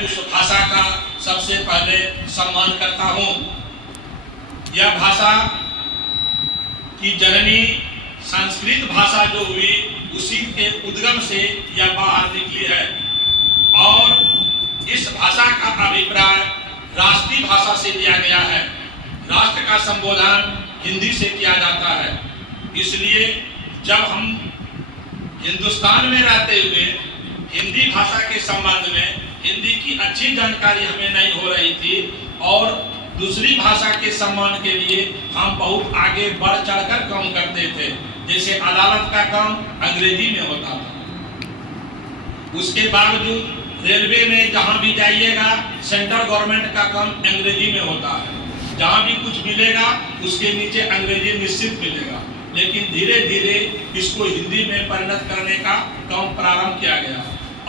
मैं उस भाषा का सबसे पहले सम्मान करता हूँ। यह भाषा की जननी संस्कृत भाषा जो हुई उसी के उद्गम से यह बाहर निकली है और इस भाषा का अभिप्राय राष्ट्रीय भाषा से लिया गया है। राष्ट्र का संबोधन हिंदी से किया जाता है। इसलिए जब हम हिंदुस्तान में रहते हुए हिंदी भाषा के संबंध में हिंदी की अच्छी जानकारी हमें नहीं हो रही थी और दूसरी भाषा के सम्मान के लिए हम बहुत आगे बढ़ चढ़कर काम करते थे। जैसे अदालत का काम अंग्रेजी में होता था। उसके बावजूद रेलवे में जहाँ भी जाइएगा सेंट्रल गवर्नमेंट का काम अंग्रेजी में होता है। जहाँ भी कुछ मिलेगा उसके नीचे अंग्रेजी निश्चित मिलेगा। लेकिन धीरे धीरे इसको हिंदी में परिणत करने का काम प्रारंभ किया गया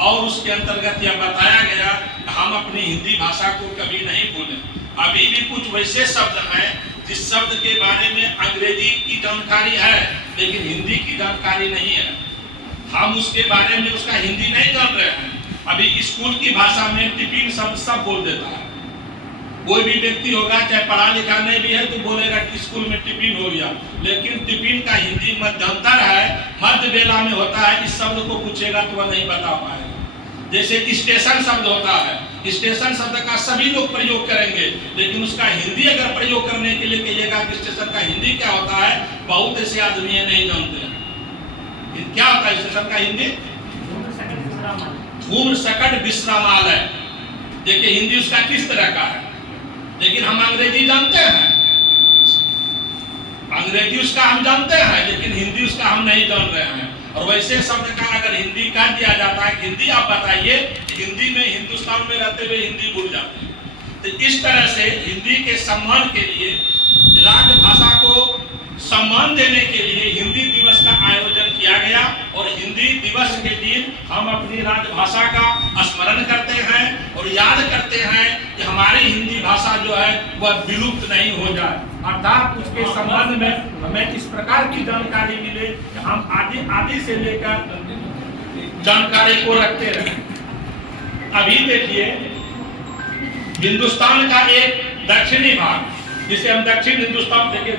और उसके अंतर्गत यह बताया गया कि हम अपनी हिंदी भाषा को कभी नहीं भूलें। अभी भी कुछ वैसे शब्द हैं जिस शब्द के बारे में अंग्रेजी की जानकारी है लेकिन हिंदी की जानकारी नहीं है। हम उसके बारे में उसका हिंदी नहीं जान रहे हैं। अभी स्कूल की भाषा में टिफिन शब्द सब बोल देता है। कोई भी व्यक्ति होगा चाहे पढ़ा लिखा नहीं भी है तो बोलेगा कि स्कूल में टिफिन हो गया, लेकिन टिफिन का हिंदी मध्यांतर है, मध्य बेला में होता है। इस शब्द को पूछेगा तो वह नहीं बता पाएगा। जैसे स्टेशन शब्द होता है, स्टेशन शब्द का सभी लोग प्रयोग करेंगे लेकिन उसका हिंदी अगर प्रयोग करने के लिए कहिएगा कि स्टेशन का हिंदी क्या होता है, बहुत ऐसे आदमी नहीं जानते हैं। क्या होता है स्टेशन का हिंदी? धूम्र सकट विश्रामालय। देखिए हिंदी उसका किस तरह का है, लेकिन हम अंग्रेजी जानते हैं। अंग्रेजी उसका हम जानते हैं लेकिन हिंदी उसका हम नहीं जान रहे हैं। और वैसे शब्द का अगर हिंदी कह दिया जाता है हिंदी आप बताइए, हिंदी में हिंदुस्तान में रहते हुए हिंदी भूल जाते हैं। तो इस तरह से हिंदी के सम्मान के लिए, राजभाषा को सम्मान देने के लिए हिंदी दिवस का आयोजन किया गया और हिंदी दिवस के दिन हम अपनी राजभाषा का स्मरण करते हैं और याद करते हैं कि हमारी हिंदी भाषा जो है वह विलुप्त नहीं हो जाए। अर्थात उसके संबंध में हमें इस प्रकार की जानकारी मिले कि हम आदि से लेकर जानकारी को रखते रहें। अभी देखिए हिंदुस्तान का एक दक्षिणी भाग जिसे हम दक्षिण हिंदुस्तान देखिए